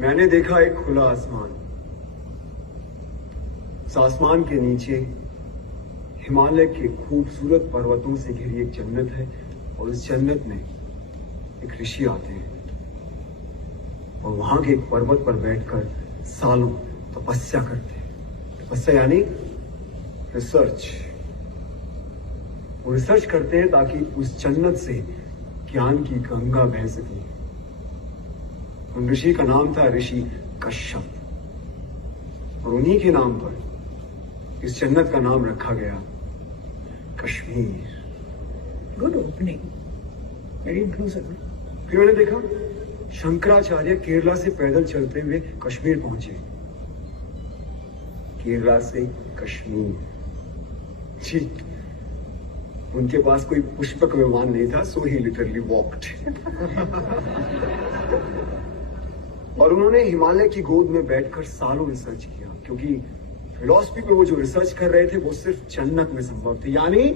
मैंने देखा एक खुला आसमान। उस आसमान के नीचे हिमालय के खूबसूरत पर्वतों से घिरी एक जन्नत है और उस जन्नत में एक ऋषि आते हैं और वहां के एक पर्वत पर बैठकर सालों तपस्या करते हैं। तपस्या यानी रिसर्च। वो रिसर्च करते हैं ताकि उस जन्नत से ज्ञान की गंगा बह सके। उन ऋषि का नाम था ऋषि कश्यप और उन्हीं के नाम पर इस जन्नत का नाम रखा गया Kashmir. Good opening, very inclusive. फिर मैंने देखा शंकराचार्य केरला से पैदल चलते हुए कश्मीर पहुंचे। केरला से कश्मीर जी। उनके पास कोई पुष्पक विमान नहीं था, सो ही लिटरली वॉक्ड। और उन्होंने हिमालय की गोद में बैठकर सालों रिसर्च किया, क्योंकि फिलॉसफी पे वो जो रिसर्च कर रहे थे वो सिर्फ जन्नत में संभव थे, यानी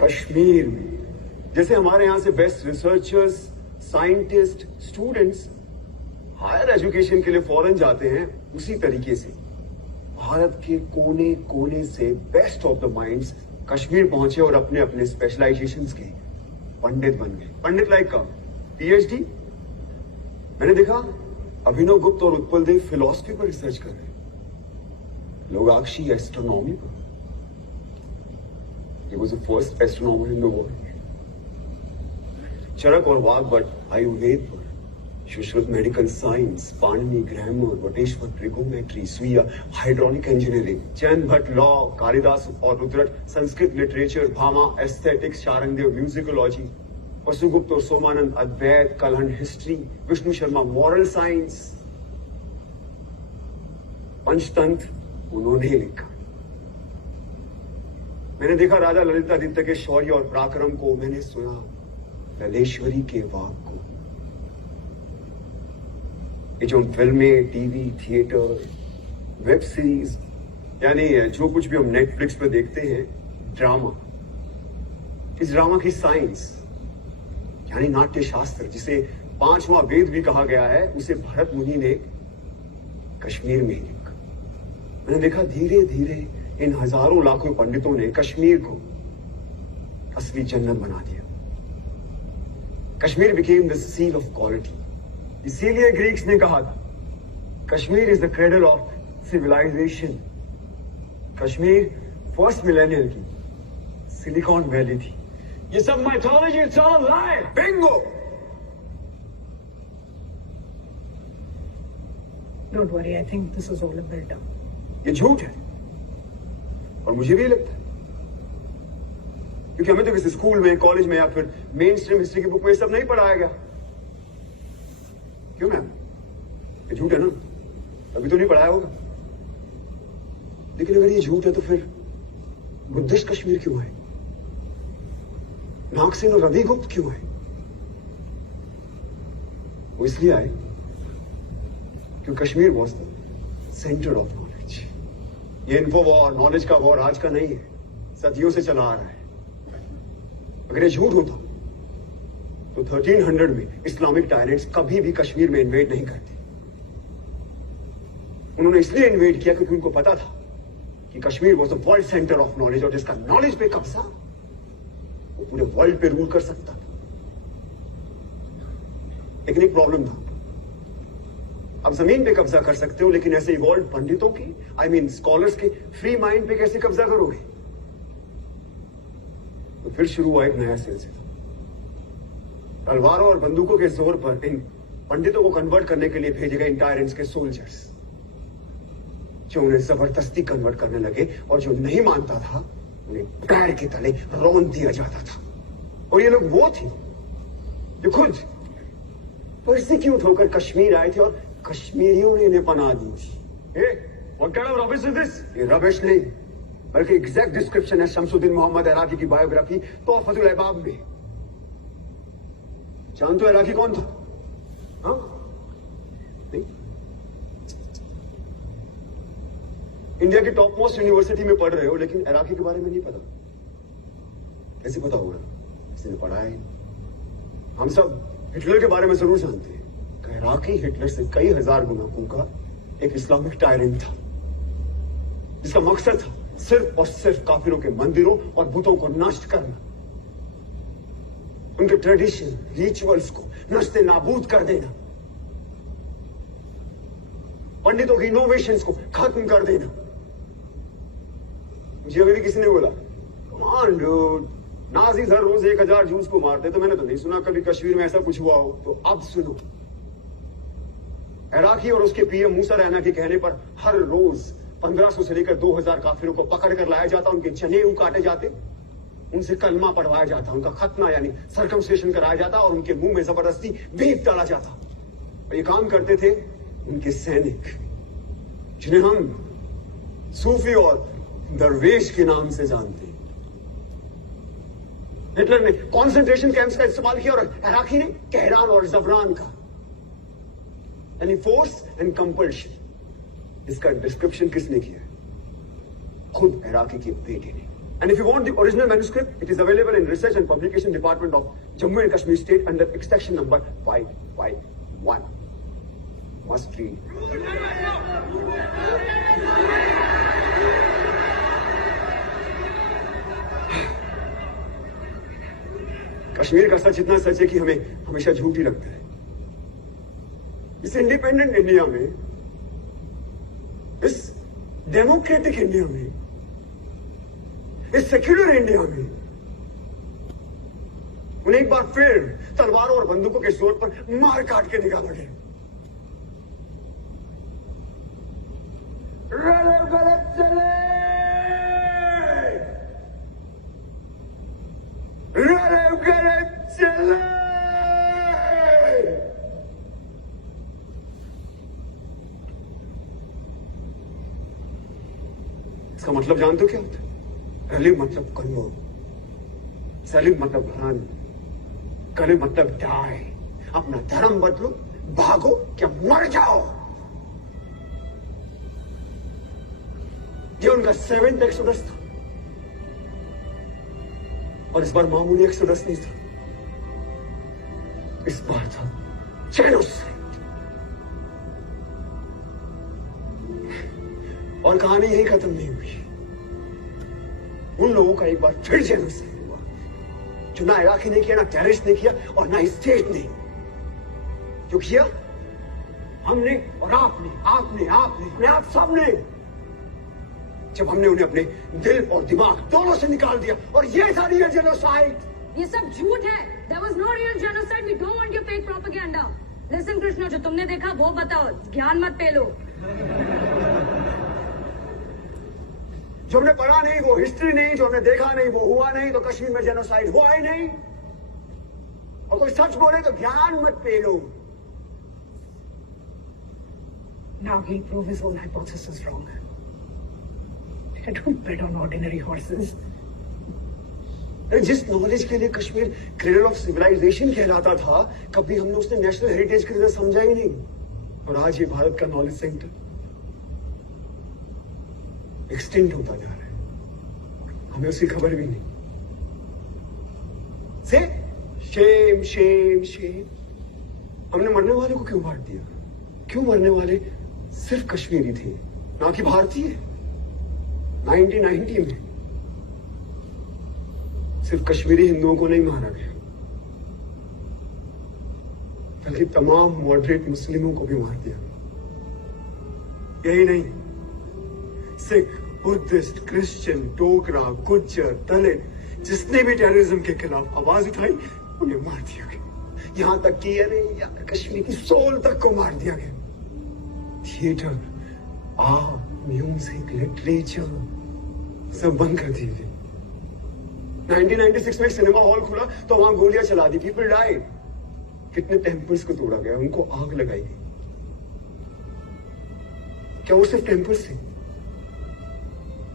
कश्मीर में। जैसे हमारे यहां से best researchers, scientist, students higher education के लिए फॉरेन जाते हैं, उसी तरीके से भारत के कोने कोने से best of the minds Kashmir पहुंचे और अपने अपने स्पेशलाइजेशंस के पंडित बन गए। पंडित लाइक का पीएचडी। मैंने देखा अभिनव गुप्त और उत्पल देव फिलॉसफी पर रिसर्च कर रहे हैं, लोगाक्षी एस्ट्रोनॉमी पर। He was the first astronomer in the world. Charak और वाघ भट्ट आयुर्वेद पर, Sushrut medical science, Panini grammar, Vateshwar trigonometry, Suyya hydraulic engineering, Jain Bhatt law, Kalidas और Rudrat Sanskrit literature, Bhama aesthetics, Sharangdev musicology, Vasugupt और Somanand Advaita, Kalhan history, Vishnu Sharma moral science, Panchatantra उन्होंने लिखा। मैंने देखा राजा ललितादित्य के शौर्य और पराक्रम को, मैंने सुना ललेश्वरी के वाक को। ये जो फिल्में, टीवी, थिएटर, वेब सीरीज, यानी जो कुछ भी हम नेटफ्लिक्स पे देखते हैं, ड्रामा, इस ड्रामा की साइंस यानी नाट्य शास्त्र, जिसे 5वां वेद भी कहा गया है, उसे भरत मुनि ने कश्मीर में ही लिखा। मैंने देखा धीरे धीरे इन हजारों लाखों पंडितों ने कश्मीर को असली जन्नत बना दिया। Kashmir became the seal of quality. इसीलिए ग्रीक्स ने कहा था Kashmir is the cradle of civilization. Kashmir first millennia की सिलिकॉन वैली थी। ये सब mythology, it's all lie. Bingo. Don't worry, I think this is all a build-up. ये झूठ है और मुझे भी लगता है, क्योंकि हमें तो किसी स्कूल में, कॉलेज में या फिर मेन स्ट्रीम हिस्ट्री की बुक में ये सब नहीं पढ़ाया गया। क्यों मैम? ये झूठ है ना, अभी तो नहीं पढ़ाया होगा। लेकिन अगर ये झूठ है तो फिर बुद्धिस्ट कश्मीर क्यों आए? नागसेन और रविगुप्त क्यों आए? वो इसलिए आए क्योंकि Kashmir was the centre of knowledge. ये इन्फो वॉर, नॉलेज का वॉर आज का नहीं है, सदियों से चला आ रहा है। अगर ये झूठ होता तो 1300 में इस्लामिक टायरेंट्स कभी भी कश्मीर में इन्वेड नहीं करते। उन्होंने इसलिए इन्वेड किया क्योंकि उनको पता था कि Kashmir was the world centre of knowledge, और जिसका नॉलेज पे कब्जा वो पूरे वर्ल्ड पे रूल कर सकता था। लेकिन एक प्रॉब्लम था, अब जमीन पे कब्जा कर सकते हो, लेकिन ऐसे इवॉल्व पंडितों की, आई मीन स्कॉलर्स के फ्री माइंड पे कैसे कब्जा करोगे? तो फिर शुरू हुआ एक नया सिलसिला। तलवारों और बंदूकों के जोर पर इन पंडितों को कन्वर्ट करने के लिए भेजे गए इन टायरेंट्स के सोल्जर्स, जो उन्हें जबरदस्ती कन्वर्ट करने लगे, और जो नहीं मानता था उन्हें पैर के तले रौंद दिया जाता था। और ये लोग वो थे जो खुद परसिक्यूट होकर कश्मीर आए थे और कश्मीरियों ने इन्हें पनाह दी थी। What kind of rubbish is this? ये रबिश नहीं, बल्कि एग्जैक्ट डिस्क्रिप्शन है शमसुद्दीन मोहम्मद इराकी की बायोग्राफी तोहफतुल अहबाब में। जानते हो इराकी कौन था? हाँ? नहीं? इंडिया की टॉप मोस्ट यूनिवर्सिटी में पढ़ रहे हो, लेकिन इराकी के बारे में नहीं पता। कैसे पता होगा? किसी ने पढ़ा है? हम सब हिटलर के बारे में जरूर जानते हैं, इराकी हिटलर से कई हजार गुना कूका एक इस्लामिक टायरेंट था, जिसका मकसद था सिर्फ और सिर्फ काफिरों के मंदिरों और बुतों को नष्ट करना, उनके ट्रेडिशन रिचुअल्स को नष्ट नाबूद कर देना, पंडितों की इनोवेशंस को खत्म कर देना। मुझे अभी भी किसी ने बोला, कमान डूड, नाजीज हर रोज 1000 जूस को मारते, तो मैंने तो नहीं सुना कभी कश्मीर में ऐसा कुछ हुआ हो। तो अब सुनो, इराकी और उसके पीएम मूसा रैना के कहने पर हर रोज 1500 से लेकर 2000 काफिरों को पकड़ कर लाया जाता, उनके जनेऊ काटे जाते, उनसे कलमा पढ़वाया जाता, उनका खतना यानी सर्कमस्टेशन कराया जाता और उनके मुंह में जबरदस्ती बीफ डाला जाता। और ये काम करते थे उनके सैनिक, जिन्हें हम सूफी और दरवेश के नाम से जानते हैं। हिटलर ने कॉन्सेंट्रेशन कैंप्स का इस्तेमाल किया और इराकी ने कहरान और जफरान का, यानी फोर्स एंड कंपल्शन। इसका डिस्क्रिप्शन किसने किया? खुद इराकी की बेटी ने। And if you want the original manuscript, it is available in Research and Publication Department of Jammu and Kashmir State under extraction number 551. Must read. Kashmir का सच इतना सच है कि हमें हमेशा झूठ ही लगता है। इस इंडिपेंडेंट इंडिया में, इस डेमोक्रेटिक इंडिया में, इस सेक्युलर इंडिया में उन्हें एक बार फिर तलवारों और बंदूकों के जोर पर मार काट के निकाला गया। गलत चले, गलत चले। इसका मतलब जानते हो क्या होता है? रलीम मतलब कन्वो, सलीम मतलब रन, कले मतलब डाई। अपना धर्म बदलो, भागो क्या मर जाओ। ये उनका 7th एक्सोडस था और इस बार मामूली एक्सोडस नहीं था, इस बार था जेनोसाइड। और कहानी यही खत्म नहीं हुई। उन लोगों का एक बार फिर जेनोसाइड हुआ, जो ना इराकी ने किया, ना टेररिस्ट ने किया और ना स्टेट ने। जो किया हमने और आपने, आपने आप सबने, जब हमने उन्हें अपने दिल और दिमाग दोनों से निकाल दिया। और ये था रियल जेनोसाइड। ये सब झूठ है। There was no real genocide. We don't want your fake propaganda. Listen Krishna, जो तुमने देखा वो बताओ, ज्ञान मत पेलो। जो हमने पढ़ा नहीं वो हिस्ट्री नहीं, जो हमने देखा नहीं वो हुआ नहीं, तो कश्मीर में जेनोसाइड हुआ ही नहीं। और कोई सच बोले तो ज्ञान मत पेलो। Now he'll prove his whole hypothesis wrong. I don't bet on ordinary horses. जिस नॉलेज के लिए कश्मीर क्रेडल ऑफ सिविलाइजेशन कहलाता था, कभी हमने उसने नेशनल हेरिटेज की तरह समझा ही नहीं। और आज ये भारत का नॉलेज सेंटर एक्सटेंड होता जा रहा है, हमें उसकी खबर भी नहीं। से शेम शेम शेम। हमने मरने वाले को क्यों मार दिया? क्यों मरने वाले सिर्फ कश्मीरी थे, ना कि भारतीय? 1990 में सिर्फ कश्मीरी हिंदुओं को नहीं मारा गया, बल्कि तमाम मॉडरेट मुस्लिमों को भी मार दिया। यही नहीं, सिख, बुद्धिस्ट, क्रिश्चियन, डोगरा, गुज्जर, दलित, जिसने भी टेररिज्म के खिलाफ आवाज उठाई उन्हें मार दिया गया। यहां तक कि कश्मीर की सोल तक को मार दिया गया। थिएटर, आर्ट, म्यूजिक, लिटरेचर सब बंद कर दिए गए। 1996 में एक सिनेमा हॉल खुला तो वहां गोलियां चला दी, पीपल डाइड। कितने टेम्पल्स को तोड़ा गया, उनको आग लगाई गई। क्या वो सिर्फ टेम्पल्स थे?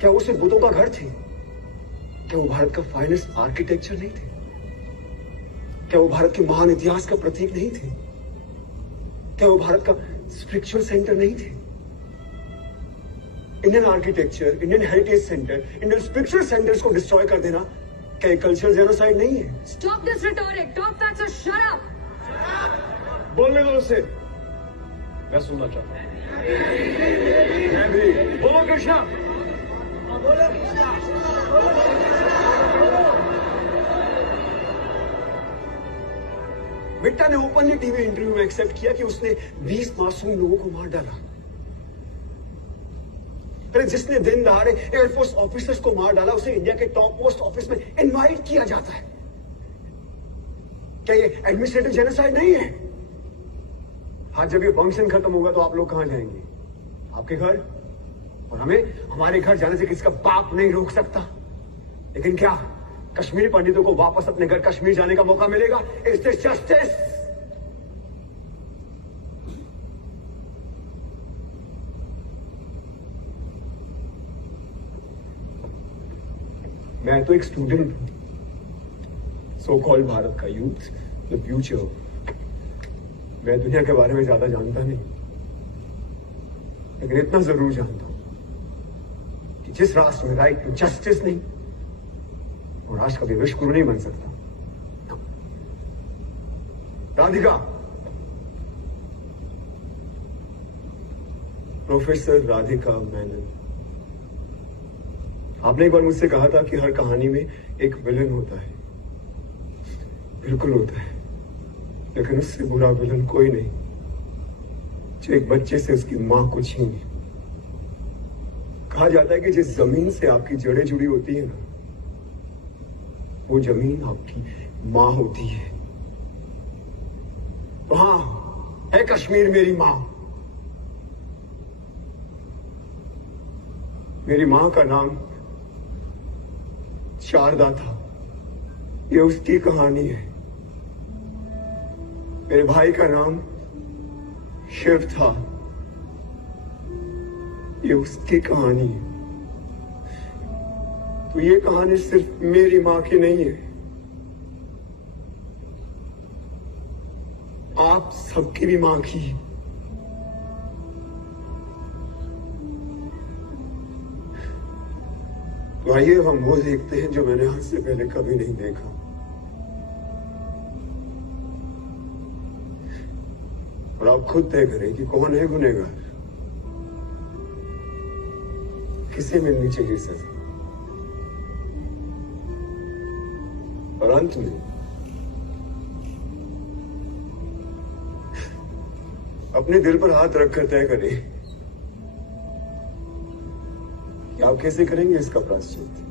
क्या वो सिर्फ बुतों का घर थे? क्या वो भारत का फाइनेस्ट आर्किटेक्चर नहीं थे? क्या वो भारत के महान इतिहास का प्रतीक नहीं थे? क्या वो भारत का स्पिरिचुअल सेंटर नहीं थे? Indian architecture, Indian heritage centre, Indian spiritual centres को डिस्ट्रॉय कर देना क्या कल्चरल जेनोसाइड नहीं है? Stop this rhetoric. Talk facts or shut up. बोलने दो उसे। मैं सुनना चाहता हूँ। मैं भी। बोलो कृष्णा। बिट्टा ने ओपनली टीवी इंटरव्यू में एक्सेप्ट किया कि उसने 20 मासूम लोगों को मार डाला। अरे जिसने दिन दहाड़े एयरफोर्स ऑफिसर्स को मार डाला उसे इंडिया के टॉप पोस्ट ऑफिस में इनवाइट किया जाता है। क्या ये एडमिनिस्ट्रेटिव जेनोसाइड नहीं है? हाँ, जब ये फंक्शन खत्म होगा तो आप लोग कहां जाएंगे? आपके घर। और हमें हमारे घर जाने से किसका बाप नहीं रोक सकता। लेकिन क्या कश्मीरी पंडितों को वापस अपने घर कश्मीर जाने का मौका मिलेगा? Is this justice? मैं तो एक स्टूडेंट हूं, सो कॉल्ड भारत का यूथ, द फ्यूचर। मैं दुनिया के बारे में ज्यादा जानता नहीं, लेकिन इतना जरूर जानता हूं कि जिस राष्ट्र में राइट टू जस्टिस नहीं, वो राष्ट्र कभी विश्वगुरु नहीं बन सकता। राधिका, प्रोफेसर राधिका मेनन, आपने एक बार मुझसे कहा था कि हर कहानी में एक विलन होता है। बिल्कुल होता है, लेकिन उससे बुरा विलन कोई नहीं जो एक बच्चे से उसकी मां को छीने। कहा जाता है कि जिस जमीन से आपकी जड़ें जुड़ी होती है ना, वो जमीन आपकी मां होती है। वहां है कश्मीर मेरी मां। मेरी मां का नाम शारदा था, ये उसकी कहानी है। मेरे भाई का नाम शिव था, ये उसकी कहानी है। तो ये कहानी सिर्फ मेरी मां की नहीं है, आप सबकी भी मां की है। तो आइए हम वो देखते हैं जो मैंने आज से पहले कभी नहीं देखा। और आप खुद तय करें कि कौन है गुनहगार, किसे मिलनी चाहिए सजा। और अंत में अपने दिल पर हाथ रखकर तय करें कि आप कैसे करेंगे इसका प्रायश्चित।